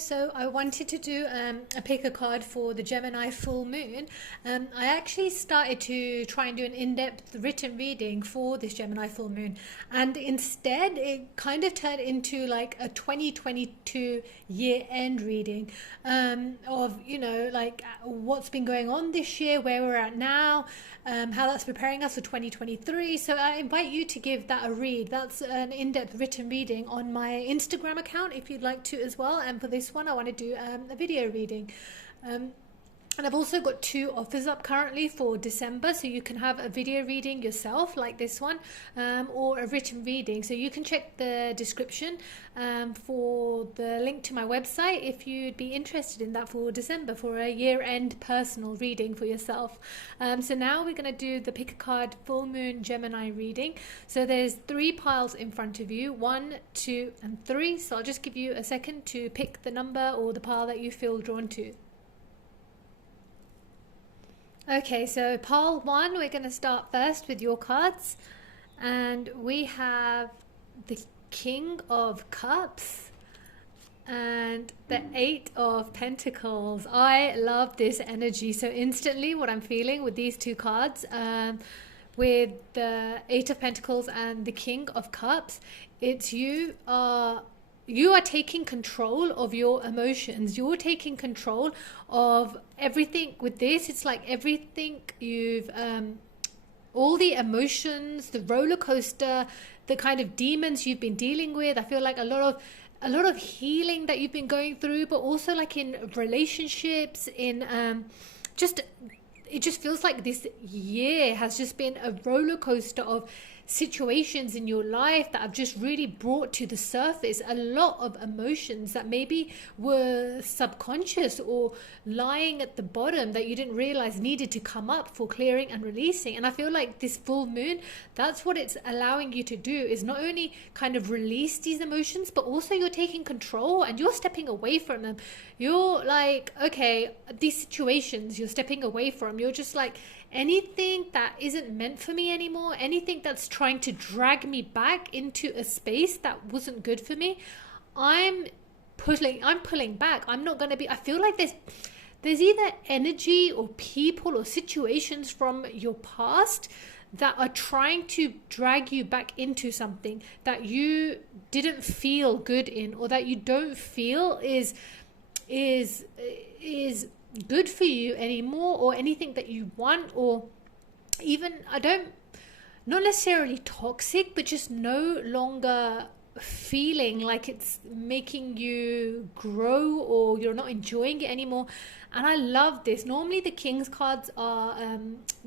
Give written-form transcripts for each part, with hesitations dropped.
so I wanted to do a pick a card for the Gemini full moon. I actually started to try and do an in-depth written reading for this Gemini full moon, and instead it kind of turned into like a 2022 year-end reading of, you know, like what's been going on this year, where we're at now, how that's preparing us for 2023. So I invite you to give that a read. That's an in-depth written reading on my Instagram account if you'd like to as well. And for this one I want to do a video reading. And I've also got 2 offers up currently for December, so you can have a video reading yourself like this one, or a written reading. So you can check the description for the link to my website if you'd be interested in that for December, for a year-end personal reading for yourself. So now we're going to do the pick a card full moon Gemini reading. So there's 3 piles in front of you, 1, 2 and 3. So I'll just give you a second to pick the number or the pile that you feel drawn to. Okay, so pile 1, we're going to start first with your cards, and we have the King of Cups and the 8 of Pentacles. I love this energy. So instantly what I'm feeling with these 2 cards, with the 8 of Pentacles and the King of Cups, it's you are taking control of your emotions. You're taking control of everything with this. It's like everything you've, all the emotions, the roller coaster, the kind of demons you've been dealing with. I feel like a lot of healing that you've been going through, but also like in relationships, in it just feels like this year has just been a roller coaster of situations in your life that have just really brought to the surface a lot of emotions that maybe were subconscious or lying at the bottom that you didn't realize needed to come up for clearing and releasing. And I feel like this full moon, that's what it's allowing you to do, is not only kind of release these emotions, but also you're taking control and you're stepping away from them. You're like, okay, these situations you're stepping away from, you're just like, anything that isn't meant for me anymore, anything that's trying to drag me back into a space that wasn't good for me, I'm pulling back. I'm not going to be, I feel like there's either energy or people or situations from your past that are trying to drag you back into something that you didn't feel good in, or that you don't feel is good for you anymore, or anything that you want, or even not necessarily toxic, but just no longer feeling like it's making you grow, or you're not enjoying it anymore. And I love this. Normally the King's cards are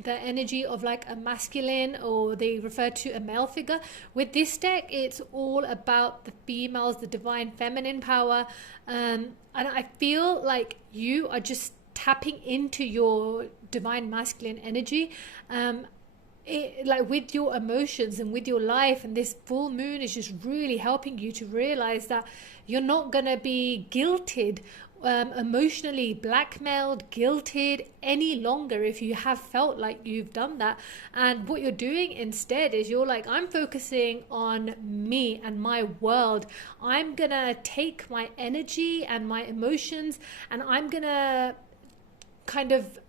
the energy of like a masculine, or they refer to a male figure. With this deck, it's all about the females, the divine feminine power, and I feel like you are just tapping into your divine masculine energy, like with your emotions and with your life. And this full moon is just really helping you to realize that you're not going to be guilted, emotionally blackmailed, guilted any longer if you have felt like you've done that. And what you're doing instead is you're like, I'm focusing on me and my world. I'm gonna take my energy and my emotions, and I'm gonna kind of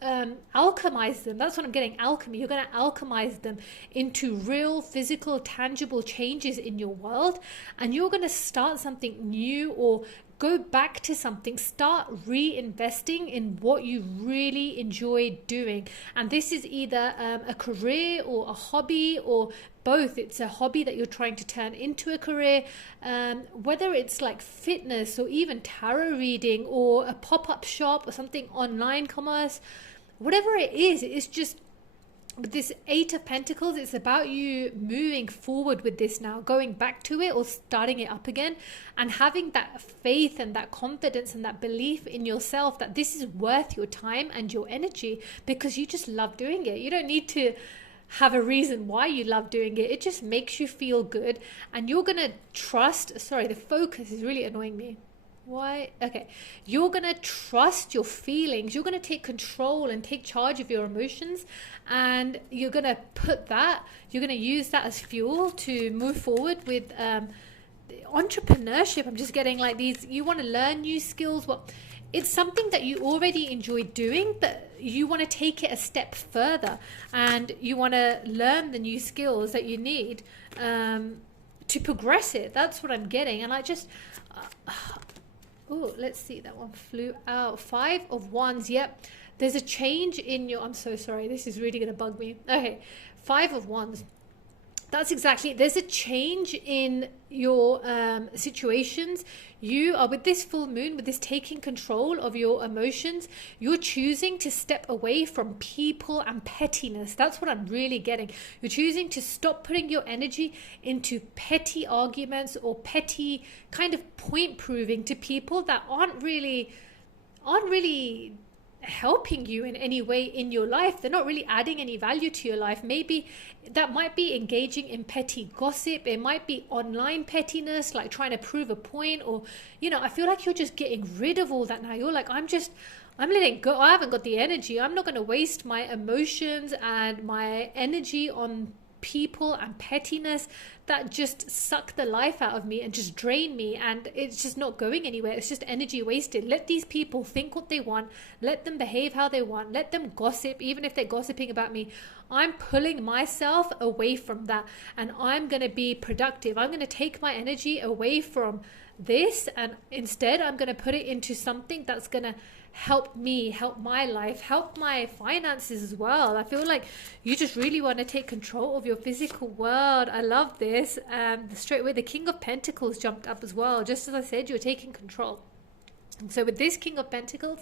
alchemize them. That's what I'm getting, alchemy. You're going to alchemize them into real physical tangible changes in your world, and you're going to start something new, or go back to something, start reinvesting in what you really enjoy doing. And this is either a career or a hobby, or both. It's a hobby that you're trying to turn into a career, whether it's like fitness or even tarot reading or a pop-up shop or something, online commerce, whatever it is. It's just, with this 8 of Pentacles, it's about you moving forward with this now, going back to it or starting it up again, and having that faith and that confidence and that belief in yourself that this is worth your time and your energy, because you just love doing it. You don't need to have a reason why you love doing it. It just makes you feel good, and you're gonna trust. Sorry, the focus is really annoying me. Why? Okay, you're gonna trust your feelings. You're gonna take control and take charge of your emotions, and you're gonna use that as fuel to move forward with entrepreneurship. I'm just getting like these, you want to learn new skills. Well, it's something that you already enjoy doing, but you want to take it a step further, and you want to learn the new skills that you need to progress it. That's what I'm getting. And I just oh, let's see, that one flew out. 5 of Wands. Yep, there's a change in your, I'm so sorry, this is really going to bug me. Okay, 5 of Wands. That's exactly it. There's a change in your situations. You are, with this full moon, with this taking control of your emotions, you're choosing to step away from people and pettiness. That's what I'm really getting. You're choosing to stop putting your energy into petty arguments or petty kind of point proving to people that aren't really helping you in any way in your life. They're not really adding any value to your life. Maybe that might be engaging in petty gossip. It might be online pettiness, like trying to prove a point, or, you know, I feel like you're just getting rid of all that now. You're like, I'm letting go. I haven't got the energy. I'm not going to waste my emotions and my energy on people and pettiness that just suck the life out of me and just drain me, and it's just not going anywhere. It's just energy wasted. Let these people think what they want, let them behave how they want, let them gossip, even if they're gossiping about me. I'm pulling myself away from that, and I'm going to be productive. I'm going to take my energy away from this, and instead I'm going to put it into something that's going to help me, help my life, help my finances as well. I feel like you just really want to take control of your physical world. I love this. Straight away, the King of Pentacles jumped up as well. Just as I said, you're taking control. And so with this King of Pentacles,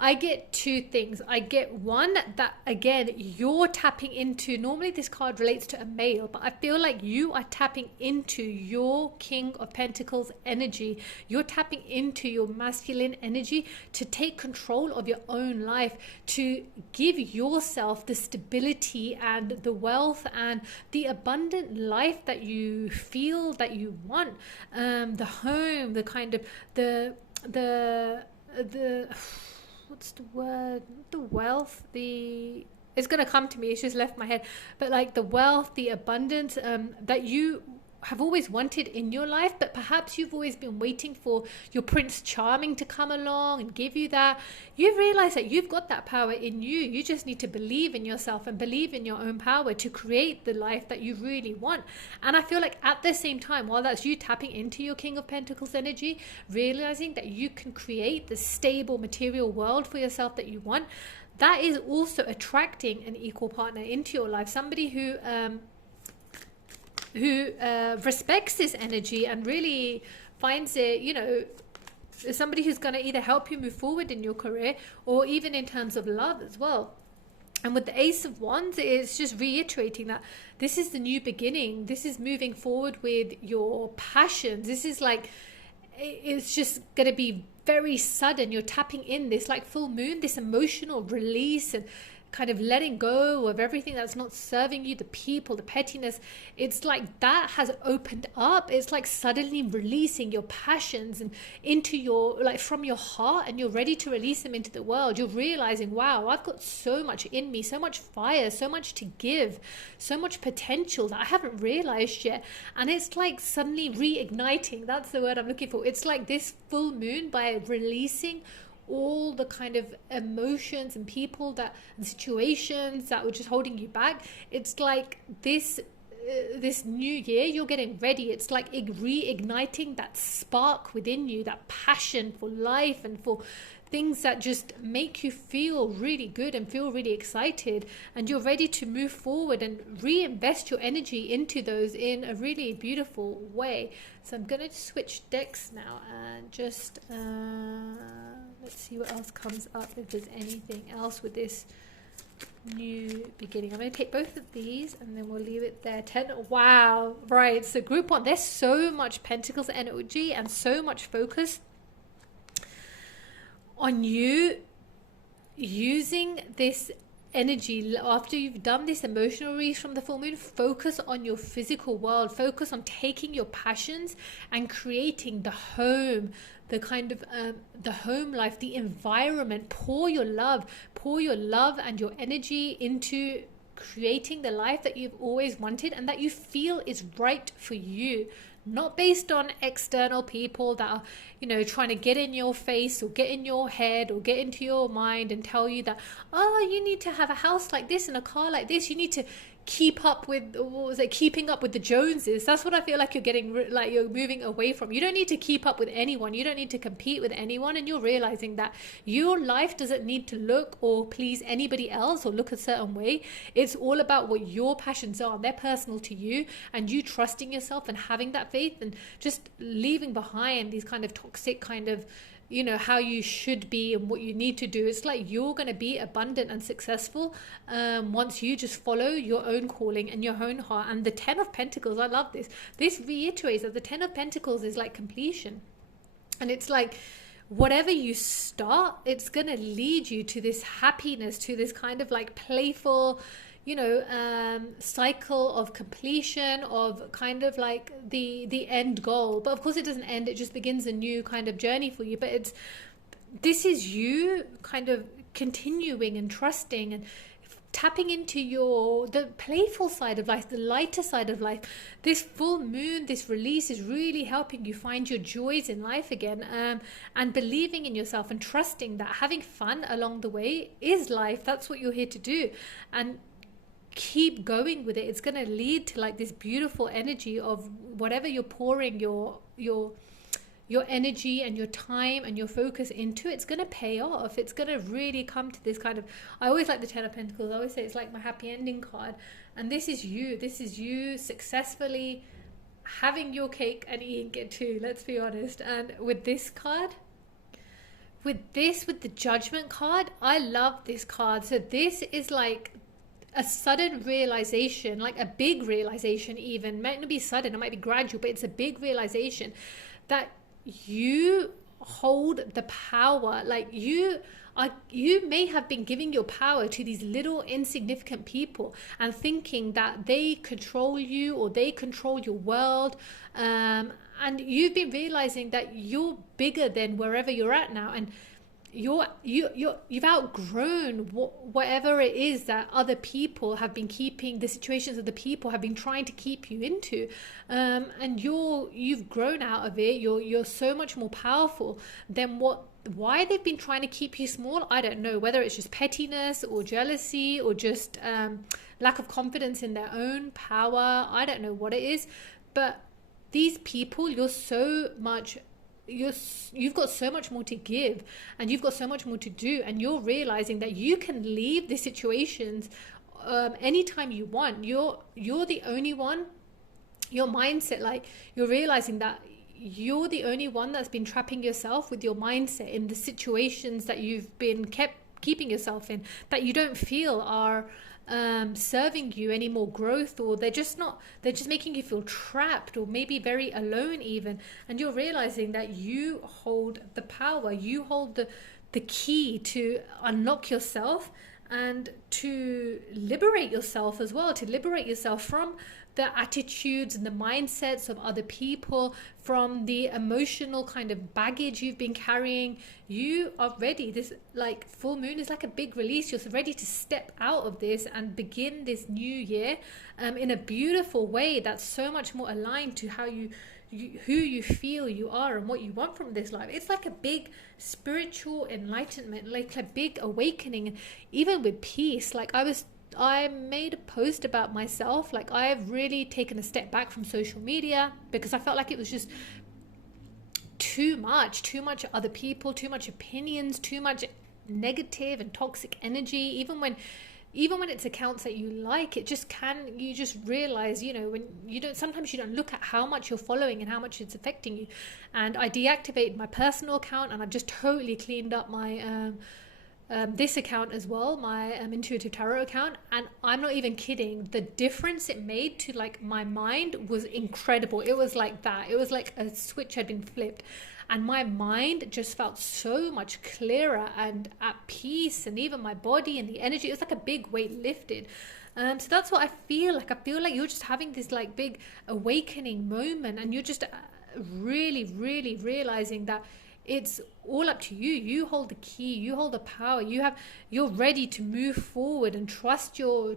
I get 2 things. I get one, that again, you're tapping into, normally this card relates to a male, but I feel like you are tapping into your King of Pentacles energy. You're tapping into your masculine energy to take control of your own life, to give yourself the stability and the wealth and the abundant life that you feel that you want. The home, the kind of the what's the word? The wealth, it's going to come to me. It's just left my head. But like the wealth, the abundance that you have always wanted in your life, but perhaps you've always been waiting for your Prince Charming to come along and give you that. You've realized that you've got that power in you. You just need to believe in yourself and believe in your own power to create the life that you really want. And I feel like at the same time, while that's you tapping into your King of Pentacles energy, realizing that you can create the stable material world for yourself that you want, that is also attracting an equal partner into your life. Somebody who respects this energy and really finds it, you know, somebody who's going to either help you move forward in your career or even in terms of love as well. And with the Ace of Wands, it's just reiterating that this is the new beginning. This is moving forward with your passions. This is like, it's just going to be very sudden. You're tapping in this like full moon, this emotional release and kind of letting go of everything that's not serving you, the people, the pettiness. It's like that has opened up. It's like suddenly releasing your passions and into your, like from your heart, and you're ready to release them into the world. You're realizing, wow, I've got so much in me, so much fire, so much to give, so much potential that I haven't realized yet. And it's like suddenly reigniting. That's the word I'm looking for. It's like this full moon, by releasing all the kind of emotions and people that and situations that were just holding you back. It's like this new year, you're getting ready. It's like reigniting that spark within you, that passion for life and for things that just make you feel really good and feel really excited, and you're ready to move forward and reinvest your energy into those in a really beautiful way. So I'm going to switch decks now and just let's see what else comes up, if there's anything else with this new beginning. I'm going to take both of these and then we'll leave it there. 10. Wow. Right. So group 1, there's so much Pentacles energy and so much focus on you using this energy. After you've done this emotional release from the full moon, focus on your physical world. Focus on taking your passions and creating the home, the kind of the home life, the environment. Pour your love and your energy into creating the life that you've always wanted and that you feel is right for you, not based on external people that are, trying to get in your face or get in your head or get into your mind and tell you that, oh, you need to have a house like this and a car like this. You need to keep up with, keeping up with the Joneses. That's what I feel like you're getting, like you're moving away from. You don't need to keep up with anyone. You don't need to compete with anyone. And you're realizing that your life doesn't need to look or please anybody else or look a certain way. It's all about what your passions are. They're personal to you, and you trusting yourself and having that faith and just leaving behind these kind of toxic kind of, how you should be and what you need to do. It's like you're going to be abundant and successful once you just follow your own calling and your own heart. And the 10 of Pentacles, I love this reiterates that the 10 of Pentacles is like completion. And it's like whatever you start, it's going to lead you to this happiness, to this kind of like playful, cycle of completion, of kind of like the end goal. But of course it doesn't end, it just begins a new kind of journey for you. But this is you kind of continuing and trusting and tapping into the playful side of life, the lighter side of life. This full moon, this release is really helping you find your joys in life again, and believing in yourself and trusting that having fun along the way is life. That's what you're here to do, and keep going with it. It's going to lead to like this beautiful energy of whatever you're pouring your energy and your time and your focus into. It's going to pay off. It's going to really come to this kind of, I always like the 10 of Pentacles. I always say it's like my happy ending card. And this is you successfully having your cake and eating it too, let's be honest. And with this card, with the Judgment card, I love this card. So this is like a sudden realization, like a big realization even. It might not be sudden, it might be gradual, but it's a big realization that you hold the power. Like you may have been giving your power to these little insignificant people and thinking that they control you or they control your world, and you've been realizing that you're bigger than wherever you're at now, and you've outgrown whatever it is that other people have been keeping, the situations that the people have been trying to keep you into, and you've grown out of it. You're so much more powerful than why they've been trying to keep you small. I don't know, whether it's just pettiness or jealousy or just lack of confidence in their own power. I don't know what it is, but these people, you've got so much more to give, and you've got so much more to do, and you're realizing that you can leave the situations anytime you want. You're the only one. Your mindset, like you're realizing that you're the only one that's been trapping yourself with your mindset in the situations that you've been keeping yourself in, that you don't feel are serving you any more growth, or they're just making you feel trapped or maybe very alone even. And you're realizing that you hold the power, you hold the key to unlock yourself and to liberate yourself as well, to liberate yourself from the attitudes and the mindsets of other people, from the emotional kind of baggage you've been carrying. You are ready. This like full moon is like a big release. You're ready to step out of this and begin this new year in a beautiful way that's so much more aligned to how who you feel you are and what you want from this life. It's like a big spiritual enlightenment, like a big awakening. Even with peace, like I made a post about myself, like I've really taken a step back from social media because I felt like it was just too much other people, too much opinions, too much negative and toxic energy. Even when it's accounts that you like, you just realize, when sometimes you don't look at how much you're following and how much it's affecting you. And I deactivated my personal account, and I've just totally cleaned up my this account as well, my Intuitive Tarot account. And I'm not even kidding, the difference it made to like my mind was incredible. It was like that, it was like a switch had been flipped, and my mind just felt so much clearer and at peace, and even my body and the energy, it was like a big weight lifted. So that's what I feel like. I feel like you're just having this like big awakening moment, and you're just really, really realizing that it's all up to you. You hold the key, you hold the power, you're ready to move forward and trust your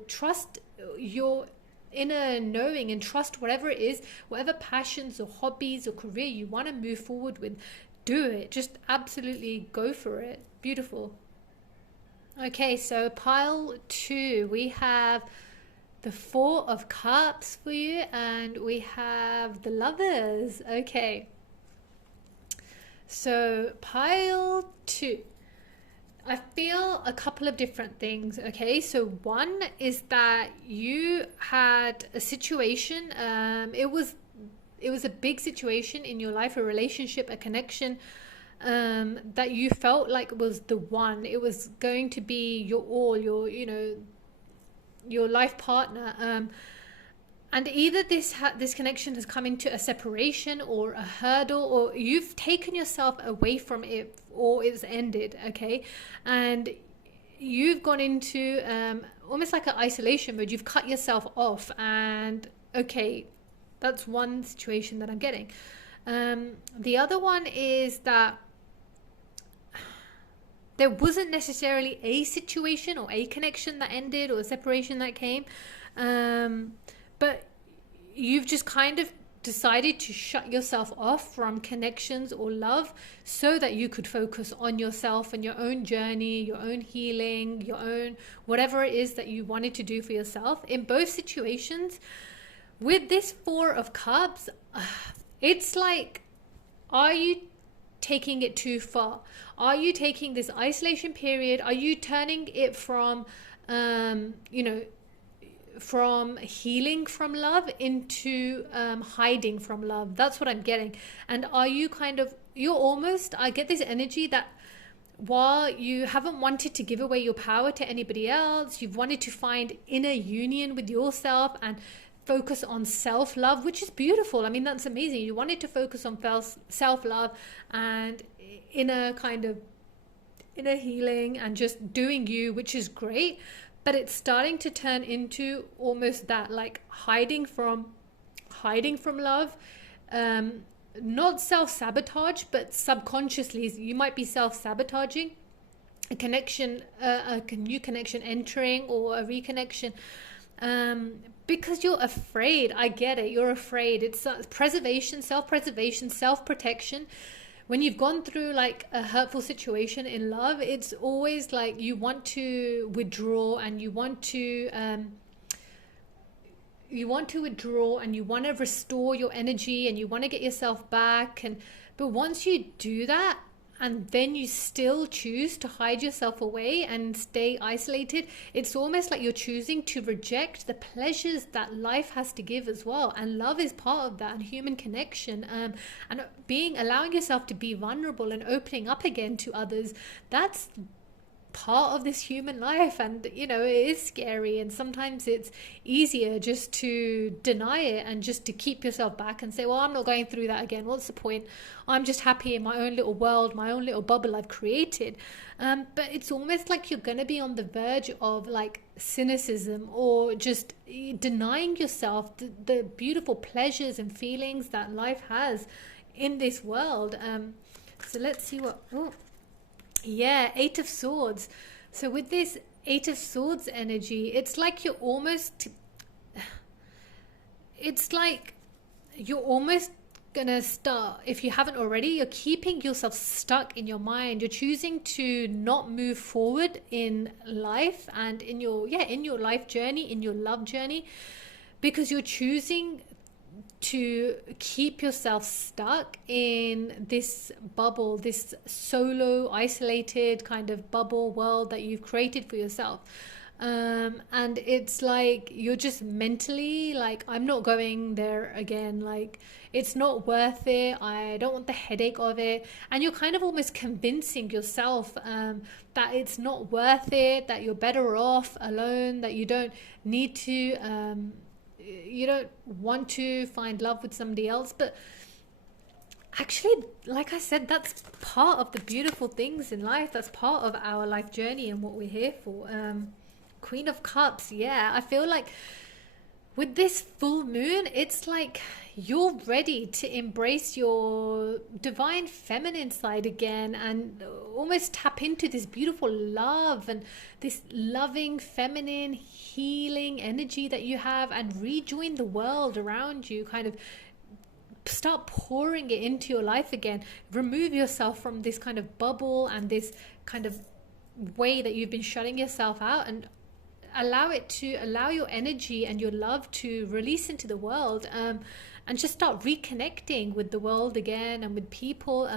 inner knowing and trust whatever it is, whatever passions or hobbies or career you want to move forward with. Do it. Just absolutely go for it. Beautiful. Okay, so pile 2, we have the 4 of Cups for you, and we have the Lovers. Okay, so pile 2, I feel a couple of different things. Okay, so one is that you had a situation, it was a big situation in your life, a relationship, a connection, that you felt like was the one. It was going to be your all, your, you know, your life partner. And either this connection has come into a separation or a hurdle, or you've taken yourself away from it, or it's ended. Okay, and you've gone into almost like an isolation mode. You've cut yourself off, and okay, that's one situation that I'm getting. The other one is that there wasn't necessarily a situation or a connection that ended or a separation that came, but you've just kind of decided to shut yourself off from connections or love so that you could focus on yourself and your own journey, your own healing, your own whatever it is that you wanted to do for yourself. In both situations, with this 4 of Cups, it's like, are you taking it too far? Are you taking this isolation period? Are you turning it from, from healing from love into hiding from love? That's what I'm getting. And are you I get this energy that while you haven't wanted to give away your power to anybody else, you've wanted to find inner union with yourself and focus on self-love, which is beautiful. I mean, that's amazing. You wanted to focus on self-love and inner healing and just doing you, which is great. But it's starting to turn into almost that, like hiding from love. Not self-sabotage, but subconsciously you might be self-sabotaging a connection, a new connection entering, or a reconnection, because you're afraid. I get it. You're afraid. It's preservation, self-preservation, self-protection. When you've gone through like a hurtful situation in love, it's always like you want to withdraw, and you want to withdraw, and you want to restore your energy, and you want to get yourself back. But once you do that, and then you still choose to hide yourself away and stay isolated, it's almost like you're choosing to reject the pleasures that life has to give as well. And love is part of that, and human connection, and allowing yourself to be vulnerable and opening up again to others. That's part of this human life. And it is scary, and sometimes it's easier just to deny it and just to keep yourself back and say, well, I'm not going through that again. What's the point? I'm just happy in my own little world, my own little bubble I've created. But it's almost like you're going to be on the verge of like cynicism, or just denying yourself the beautiful pleasures and feelings that life has in this world. So let's see what... Yeah, 8 of Swords. So with this 8 of Swords energy, it's like you're almost gonna start, if you haven't already, you're keeping yourself stuck in your mind. You're choosing to not move forward in life and in your life journey, in your love journey, because you're choosing to keep yourself stuck in this bubble, this solo, isolated kind of bubble world that you've created for yourself. And it's like you're just mentally like, I'm not going there again. Like, it's not worth it. I don't want the headache of it. And you're kind of almost convincing yourself that it's not worth it, that you're better off alone, that you don't need to... you don't want to find love with somebody else. But actually, like I said, that's part of the beautiful things in life. That's part of our life journey and what we're here for. Queen of Cups. Yeah, I feel like with this full moon, it's like you're ready to embrace your divine feminine side again and almost tap into this beautiful love and this loving feminine healing energy that you have, and rejoin the world around you. Kind of start pouring it into your life again. Remove yourself from this kind of bubble and this kind of way that you've been shutting yourself out, and allow your energy and your love to release into the world, and just start reconnecting with the world again and with people.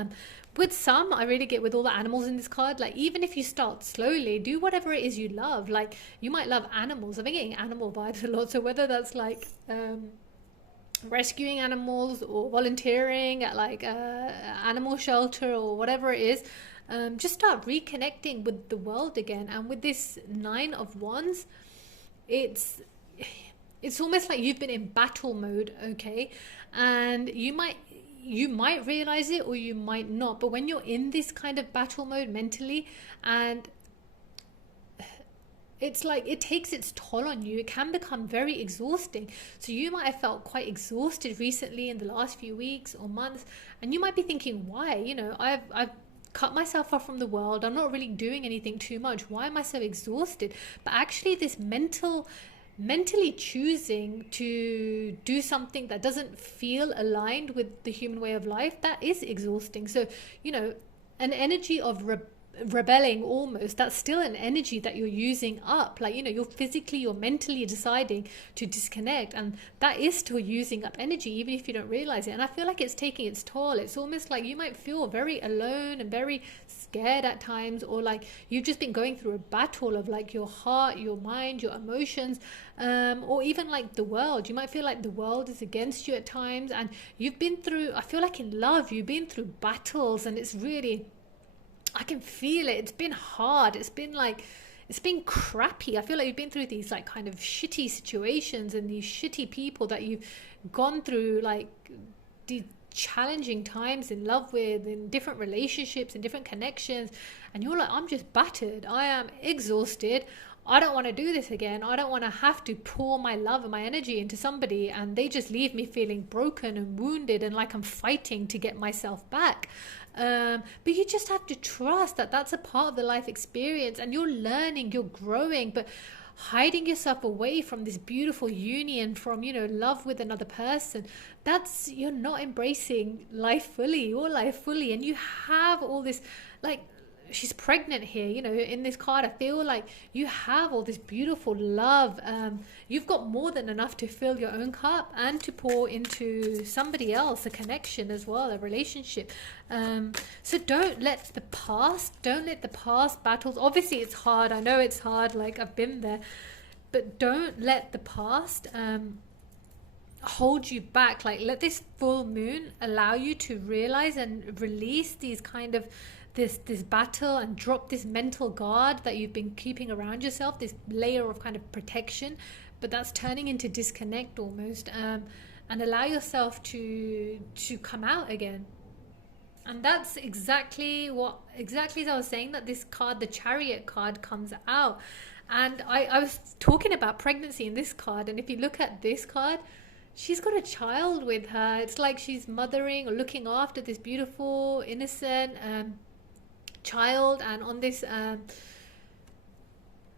With some, I really get with all the animals in this card, like even if you start slowly, do whatever it is you love. Like you might love animals. I've been getting animal vibes a lot, so whether that's like rescuing animals or volunteering at like a animal shelter or whatever it is, just start reconnecting with the world again. And with this 9 of Wands, it's almost like you've been in battle mode, okay? And you might realize it or you might not, but when you're in this kind of battle mode mentally, and it's like it takes its toll on you, it can become very exhausting. So you might have felt quite exhausted recently in the last few weeks or months, and you might be thinking, why? I've cut myself off from the world, I'm not really doing anything too much, why am I so exhausted? But actually this mentally choosing to do something that doesn't feel aligned with the human way of life, that is exhausting. So an energy of rebelling, almost, that's still an energy that you're using up. Like you're mentally deciding to disconnect, and that is still using up energy even if you don't realize it. And I feel like it's taking its toll. It's almost like you might feel very alone and very scared at times, or like you've just been going through a battle of like your heart, your mind, your emotions, or even like the world. You might feel like the world is against you at times, and you've been through, I feel like in love you've been through battles, and it's really, I can feel it. It's been hard. It's been crappy. I feel like you've been through these like kind of shitty situations and these shitty people that you've gone through, like these challenging times in love with, in different relationships and different connections. And you're like, I'm just battered. I am exhausted. I don't want to do this again. I don't want to have to pour my love and my energy into somebody and they just leave me feeling broken and wounded and like I'm fighting to get myself back. But you just have to trust that that's a part of the life experience, and you're learning, you're growing. But hiding yourself away from this beautiful union, from love with another person, that's, you're not embracing life fully, your life fully. And you have all this, like, she's pregnant here, in this card. I feel like you have all this beautiful love. You've got more than enough to fill your own cup and to pour into somebody else, a connection as well, a relationship. So don't let the past battles, obviously it's hard, I know it's hard, like I've been there, but don't let the past hold you back. Like, let this full moon allow you to realize and release these kind of this battle, and drop this mental guard that you've been keeping around yourself, this layer of kind of protection, but that's turning into disconnect almost, and allow yourself to come out again. And that's exactly as I was saying, that this card, the Chariot card, comes out. And I was talking about pregnancy in this card, and if you look at this card, she's got a child with her. It's like she's mothering or looking after this beautiful, innocent child, and on this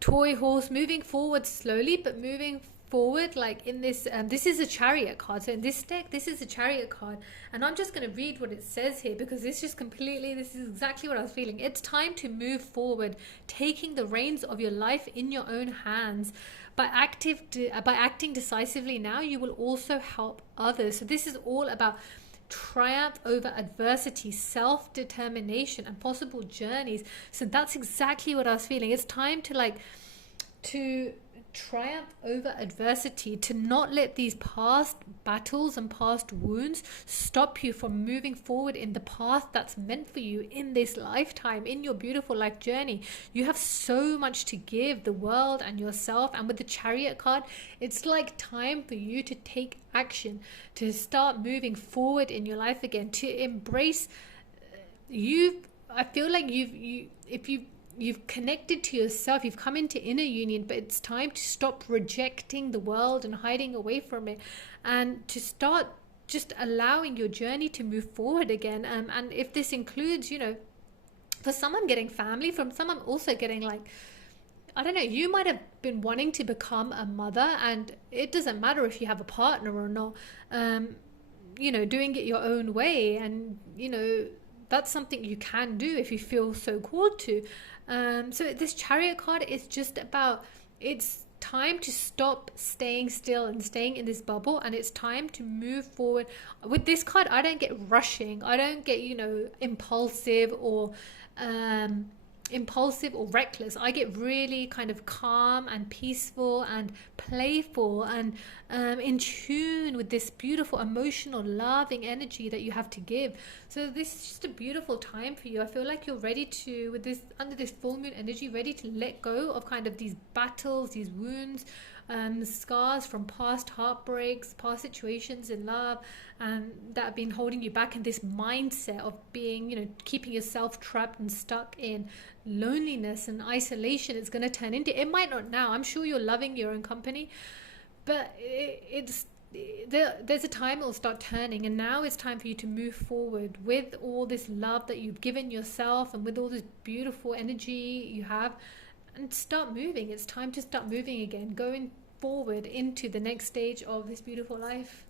toy horse, moving forward slowly, but moving forward like in this. This is a Chariot card, so in this deck this is a Chariot card, and I'm just going to read what it says here, because this is exactly what I was feeling. It's time to move forward, taking the reins of your life in your own hands. By acting decisively now, you will also help others. So this is all about triumph over adversity, self-determination, and possible journeys. So that's exactly what I was feeling. It's time to triumph over adversity, to not let these past battles and past wounds stop you from moving forward in the path that's meant for you in this lifetime, in your beautiful life journey. You have so much to give the world and yourself, and with the Chariot card, it's like time for you to take action, to start moving forward in your life again, to embrace I feel like you've connected to yourself, you've come into inner union, but it's time to stop rejecting the world and hiding away from it, and to start just allowing your journey to move forward again. And if this includes, for some I'm getting family, from some I'm also getting like, I don't know, you might have been wanting to become a mother, and it doesn't matter if you have a partner or not, doing it your own way. And, that's something you can do if you feel so called to. So this Chariot card is just about, it's time to stop staying still and staying in this bubble, and it's time to move forward. With this card, I don't get rushing. I don't get, impulsive or reckless. I get really kind of calm and peaceful and playful and in tune with this beautiful emotional loving energy that you have to give. So this is just a beautiful time for you. I feel like you're ready to, with this, under this full moon energy, ready to let go of kind of these battles, these wounds, scars from past heartbreaks, past situations in love, and that have been holding you back in this mindset of being, keeping yourself trapped and stuck in loneliness and isolation. It's going to turn into, it might not now, I'm sure you're loving your own company, but there's a time it'll start turning, and now it's time for you to move forward with all this love that you've given yourself and with all this beautiful energy you have, and start moving. It's time to start moving again, going forward into the next stage of this beautiful life.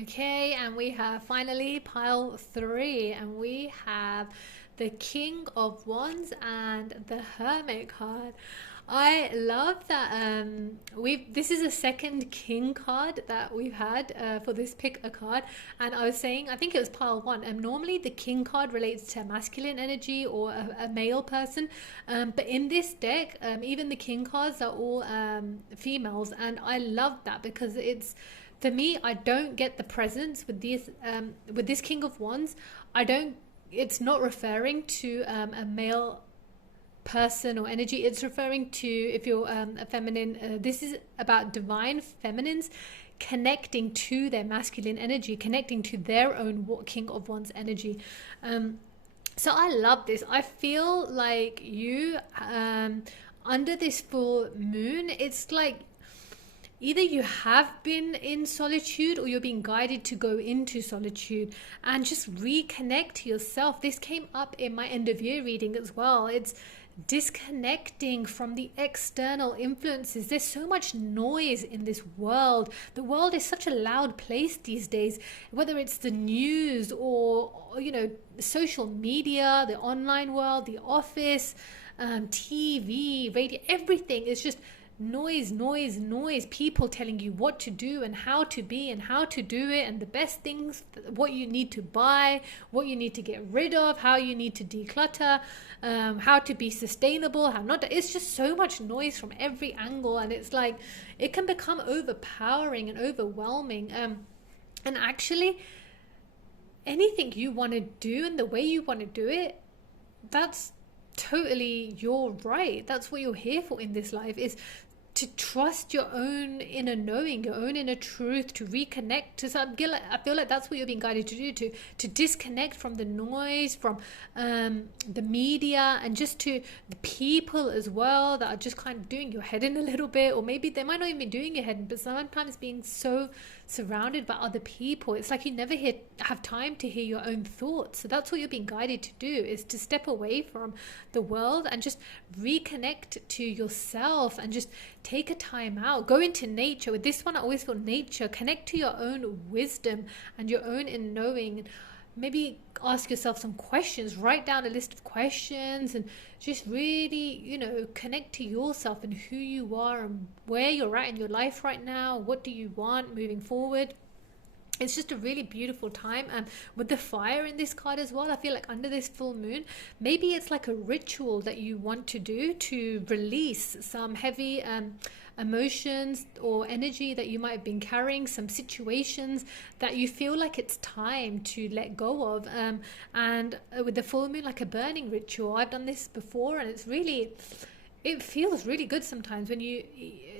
Okay, and we have finally pile 3, and we have the King of Wands and the Hermit card. I love that this is a second King card that we've had for this pick a card. And I was saying, I think it was pile 1, and normally the King card relates to masculine energy or a male person, but in this deck, even the King cards are all females, and I love that because it's, for me, I don't get the presence with this King of Wands. It's not referring to a male person or energy. It's referring to, if you're a feminine, this is about divine feminines connecting to their masculine energy, connecting to their own King of Wands energy. So I love this. I feel like you, under this full moon, it's like either you have been in solitude or you're being guided to go into solitude and just reconnect to yourself. This came up in my end of year reading as well. It's disconnecting from the external influences. There's so much noise in this world. The world is such a loud place these days, whether it's the news or social media, the online world, the office, TV, radio, everything is just noise, noise, noise. People telling you what to do and how to be and how to do it, and the best things, what you need to buy, what you need to get rid of, how you need to declutter, how to be sustainable, how not to. It's just so much noise from every angle, and it's like it can become overpowering and overwhelming. And actually, anything you want to do and the way you want to do it, that's totally your right. That's what you're here for in this life, is to trust your own inner knowing, your own inner truth, to reconnect to some. I feel like that's what you're being guided to do, to disconnect from the noise, from the media, and just to the people as well that are just kind of doing your head in a little bit, or maybe they might not even be doing your head in, but sometimes being so surrounded by other people, it's like you never have time to hear your own thoughts. So that's what you're being guided to do, is to step away from the world and just reconnect to yourself and just take a time out, go into nature. With this one, I always feel nature, connect to your own wisdom and your own inner knowing. Maybe ask yourself some questions, write down a list of questions, and just really, connect to yourself and who you are and where you're at in your life right now. What do you want moving forward? It's just a really beautiful time. With the fire in this card as well, I feel like under this full moon, maybe it's like a ritual that you want to do to release some heavy emotions or energy that you might have been carrying, some situations that you feel like it's time to let go of. And with the full moon, like a burning ritual. I've done this before, and it feels really good sometimes when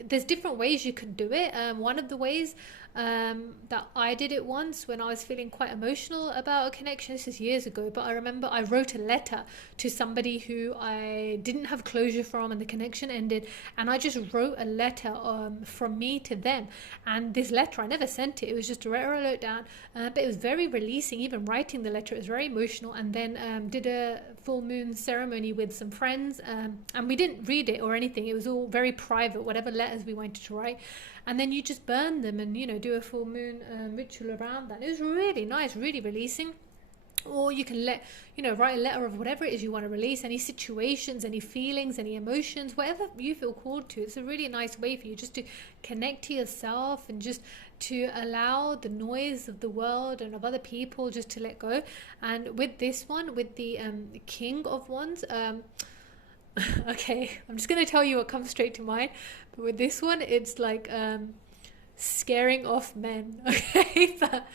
there's different ways you could do it. One of the ways that I did it once when I was feeling quite emotional about a connection. This is years ago, but I remember I wrote a letter to somebody who I didn't have closure from, and the connection ended, and I just wrote a letter from me to them. And this letter, I never sent it, it was just a letter I wrote down, but it was very releasing. Even writing the letter, it was very emotional. And then did a full moon ceremony with some friends, and we didn't read it or anything, it was all very private, whatever letters we wanted to write. And then you just burn them and, you know, do a full moon ritual around that. It was really nice, really releasing. Or you can write a letter of whatever it is you want to release, any situations, any feelings, any emotions, whatever you feel called to. It's a really nice way for you just to connect to yourself and just to allow the noise of the world and of other people just to let go. And with this one, with the King of Wands, okay, I'm just going to tell you what comes straight to mind. But with this one, it's like scaring off men. Okay, but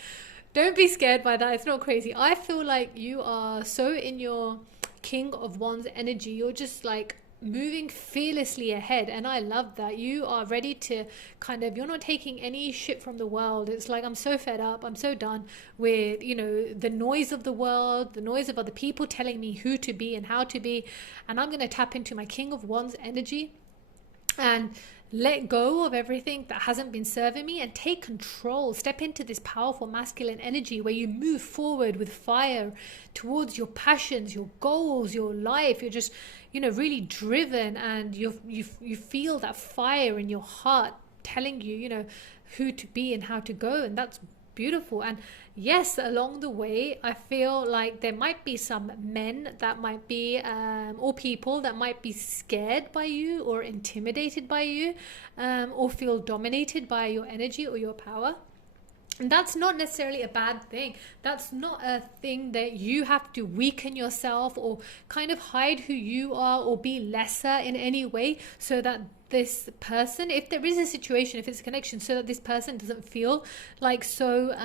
don't be scared by that. It's not crazy. I feel like you are so in your King of Wands energy. You're just like moving fearlessly ahead, and I love that. You are ready to you're not taking any shit from the world. It's like, I'm so fed up, I'm so done with, you know, the noise of the world, the noise of other people telling me who to be and how to be, and I'm going to tap into my King of Wands energy and let go of everything that hasn't been serving me and take control. Step into this powerful masculine energy where you move forward with fire towards your passions, your goals, your life. You're just, you know, really driven, and you feel that fire in your heart telling you, you know, who to be and how to go. And that's beautiful. And yes, along the way, I feel like there might be some men that might be or people that might be scared by you or intimidated by you, or feel dominated by your energy or your power. And that's not necessarily a bad thing. That's not a thing that you have to weaken yourself or kind of hide who you are or be lesser in any way, so that this person, if there is a situation, if it's a connection, so that this person doesn't feel like so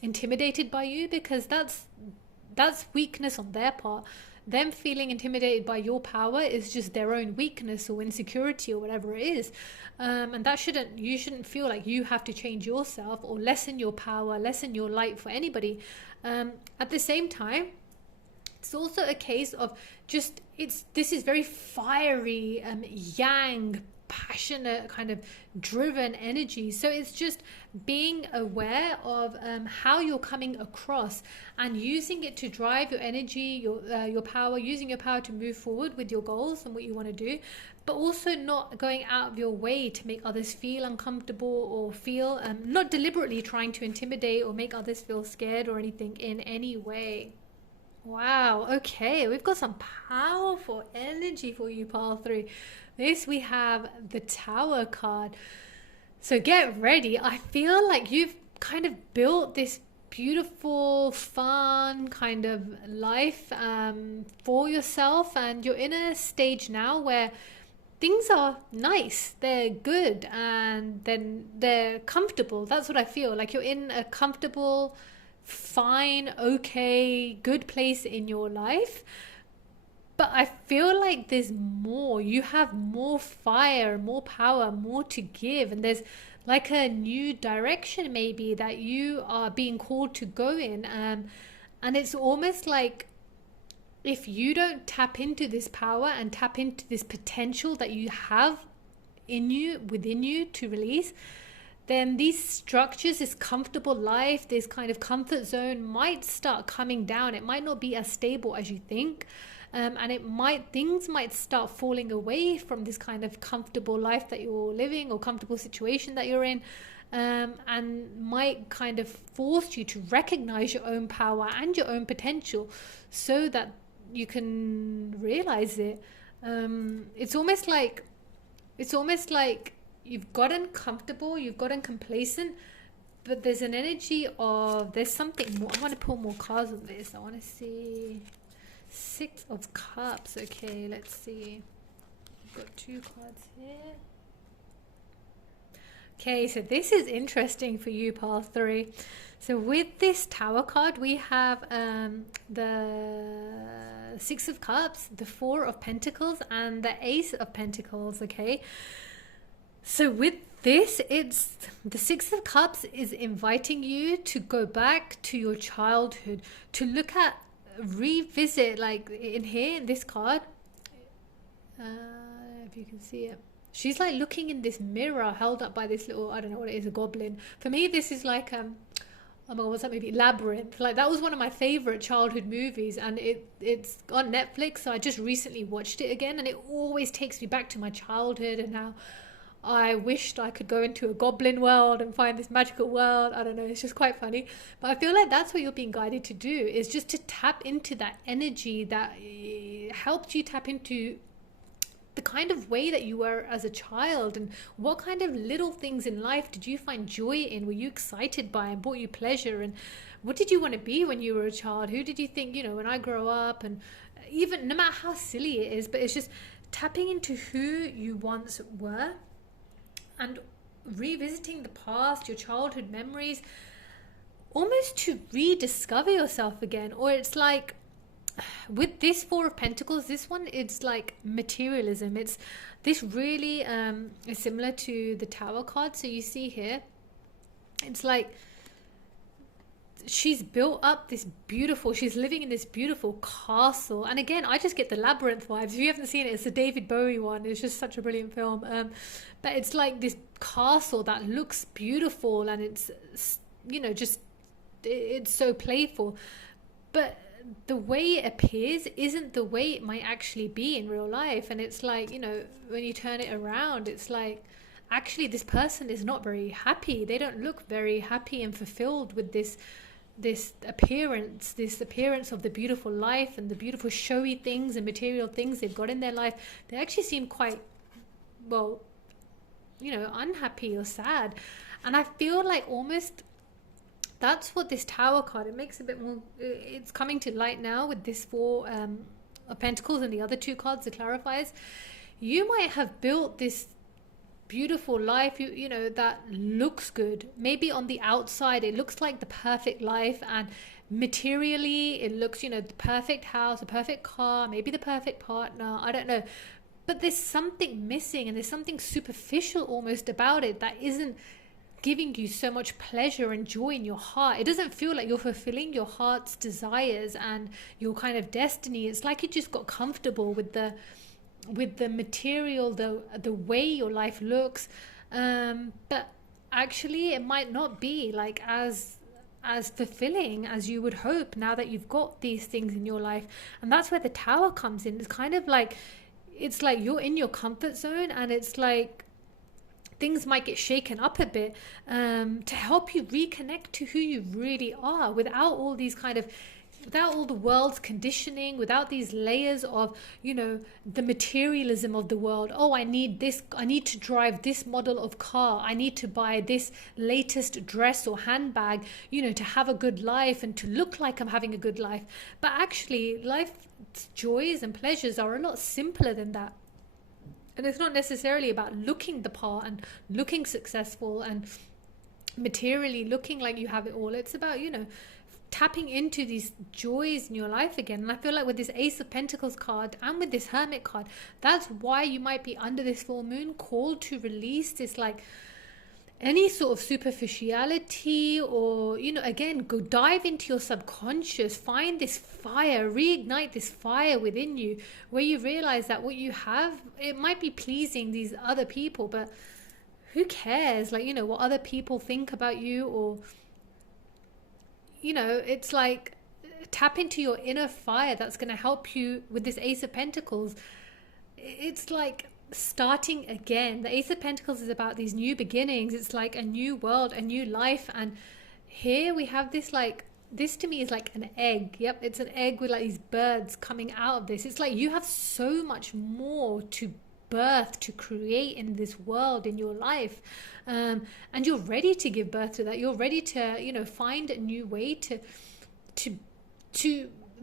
intimidated by you, because that's weakness on their part. Them feeling intimidated by your power is just their own weakness or insecurity or whatever it is, and you shouldn't feel like you have to change yourself or lessen your power, lessen your light for anybody. At the same time, it's also a case of this is very fiery, yang, passionate, kind of driven energy. So it's just being aware of how you're coming across and using it to drive your energy, your power, using your power to move forward with your goals and what you want to do, but also not going out of your way to make others feel uncomfortable or feel not deliberately trying to intimidate or make others feel scared or anything in any way. Wow, okay, we've got some powerful energy for you, pile 3. This, we have the Tower card. So get ready. I feel like you've kind of built this beautiful, fun kind of life for yourself, and you're in a stage now where things are nice, they're good, and then they're comfortable. That's what I feel like. You're in a comfortable, fine, okay, good place in your life. But I feel like there's more. You have more fire, more power, more to give. And there's like a new direction maybe that you are being called to go in. And it's almost like if you don't tap into this power and tap into this potential that you have in you, within you to release, then these structures, this comfortable life, this kind of comfort zone might start coming down. It might not be as stable as you think. And things might start falling away from this kind of comfortable life that you're living or comfortable situation that you're in, and might kind of force you to recognize your own power and your own potential so that you can realize it. It's almost like you've gotten comfortable, you've gotten complacent, but there's an energy of there's something more. I want to pull more cards on this. I want to see 6 of Cups. Okay, let's see. I've got 2 cards here. Okay, so this is interesting for you, pile 3. So with this Tower card, we have the 6 of Cups, the 4 of Pentacles, and the Ace of Pentacles. Okay, so with It's the Six of Cups is inviting you to go back to your childhood, to look at, revisit, like in here in this card. Uh, if you can see it, she's like looking in this mirror held up by this little, I don't know what it is, a goblin. For me, this is like oh my god, what's that movie? Labyrinth. Like that was one of my favorite childhood movies, and it's on Netflix. So I just recently watched it again, and it always takes me back to my childhood and how I wished I could go into a goblin world and find this magical world. I don't know, it's just quite funny. But I feel like that's what you're being guided to do, is just to tap into that energy that helped you tap into the kind of way that you were as a child, and what kind of little things in life did you find joy in, were you excited by and brought you pleasure, and what did you want to be when you were a child, who did you think, when I grow up, and even no matter how silly it is, but it's just tapping into who you once were and revisiting the past, your childhood memories, almost to rediscover yourself again. Or it's like with this Four of Pentacles, this one, it's like materialism. It's this really is similar to the Tower card. So you see here, it's like she's built up this beautiful, she's living in this beautiful castle. And again, I just get the Labyrinth vibes. If you haven't seen it, it's the David Bowie one. It's just such a brilliant film. But it's like this castle that looks beautiful, and it's, just, it's so playful. But the way it appears isn't the way it might actually be in real life. And it's like, when you turn it around, it's like, actually, this person is not very happy. They don't look very happy and fulfilled with this appearance of the beautiful life and the beautiful showy things and material things they've got in their life. They actually seem quite, well, unhappy or sad. And I feel like almost that's what this Tower card, it makes a bit more, it's coming to light now with this Four of Pentacles and the other two cards, the clarifiers. You might have built this beautiful life, that looks good. Maybe on the outside it looks like the perfect life, and materially it looks, the perfect house, a perfect car, maybe the perfect partner, I don't know. But there's something missing, and there's something superficial almost about it that isn't giving you so much pleasure and joy in your heart. It doesn't feel like you're fulfilling your heart's desires and your kind of destiny. It's like you just got comfortable with the material, the way your life looks, but actually it might not be like as fulfilling as you would hope now that you've got these things in your life. And that's where the Tower comes in. It's kind of like, it's like you're in your comfort zone, and it's like things might get shaken up a bit, to help you reconnect to who you really are, without all the world's conditioning, without these layers of, the materialism of the world. Oh, I need this, I need to drive this model of car, I need to buy this latest dress or handbag, to have a good life and to look like I'm having a good life. But actually, life's joys and pleasures are a lot simpler than that. And it's not necessarily about looking the part and looking successful and materially looking like you have it all. It's about, tapping into these joys in your life again. And I feel like with this Ace of Pentacles card and with this Hermit card, that's why you might be under this full moon called to release this, like, any sort of superficiality, or, again, go dive into your subconscious, find this fire, reignite this fire within you, where you realize that what you have, it might be pleasing these other people, but who cares? Like, what other people think about you, or, it's like, tap into your inner fire that's going to help you with this Ace of Pentacles. It's like starting again. The Ace of Pentacles is about these new beginnings. It's like a new world, a new life. And here we have this, like, this to me is like an egg. Yep, it's an egg with like these birds coming out of this. It's like you have so much more to birth, to create in this world, in your life, and you're ready to give birth to that. You're ready to find a new way to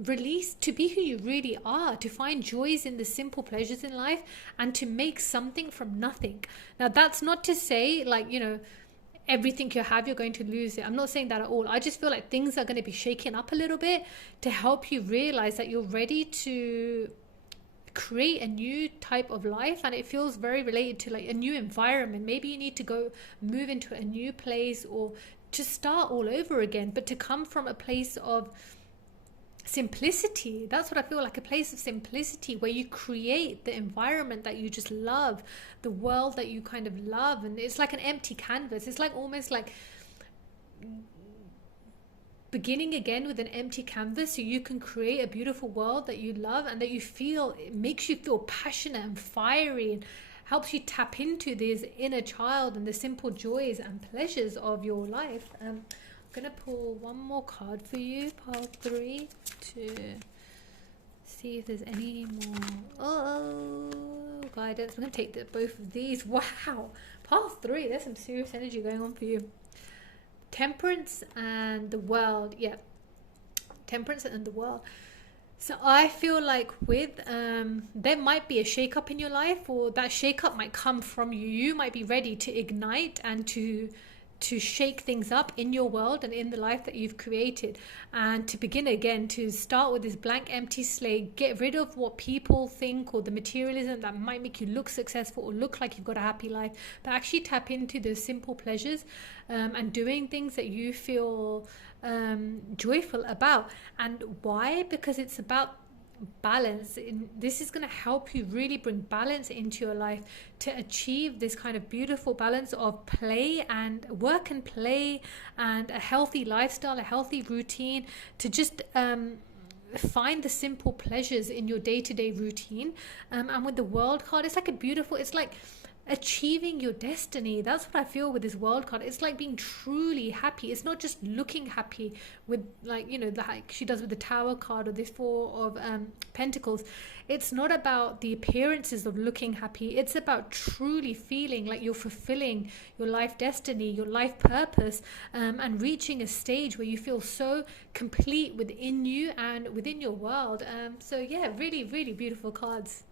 release, to be who you really are, to find joys in the simple pleasures in life, and to make something from nothing. Now, that's not to say, like, everything you have, you're going to lose it. I'm not saying that at all. I just feel like things are going to be shaken up a little bit to help you realize that you're ready to create a new type of life, and it feels very related to like a new environment. Maybe you need to go move into a new place or to start all over again, but to come from a place of simplicity. That's what I feel like, a place of simplicity where you create the environment that you just love, the world that you kind of love. And it's like an empty canvas. It's like almost like beginning again with an empty canvas, so you can create a beautiful world that you love and that you feel, it makes you feel passionate and fiery and helps you tap into this inner child and the simple joys and pleasures of your life. I'm gonna pull one more card for you, pile 3, to see if there's any more guidance. I'm gonna take both of these. Wow, pile 3, there's some serious energy going on for you. Temperance and the world. Yeah, temperance and the world. So I feel like with there might be a shake-up in your life, or that shake-up might come from you. You might be ready to ignite and to shake things up in your world and in the life that you've created, and to begin again, to start with this blank empty slate. Get rid of what people think or the materialism that might make you look successful or look like you've got a happy life, but actually tap into the simple pleasures and doing things that you feel joyful about. And why? Because it's about balance. This is going to help you really bring balance into your life, to achieve this kind of beautiful balance of play and work and play, and a healthy lifestyle, a healthy routine, to just find the simple pleasures in your day-to-day routine. And with the world card, it's like it's like achieving your destiny. That's what I feel with this world card. It's like being truly happy. It's not just looking happy with, like, you know, like she does with the Tower card or this 4 of Pentacles. It's not about the appearances of looking happy. It's about truly feeling like you're fulfilling your life destiny, your life purpose, and reaching a stage where you feel so complete within you and within your world. So yeah, really, really beautiful cards.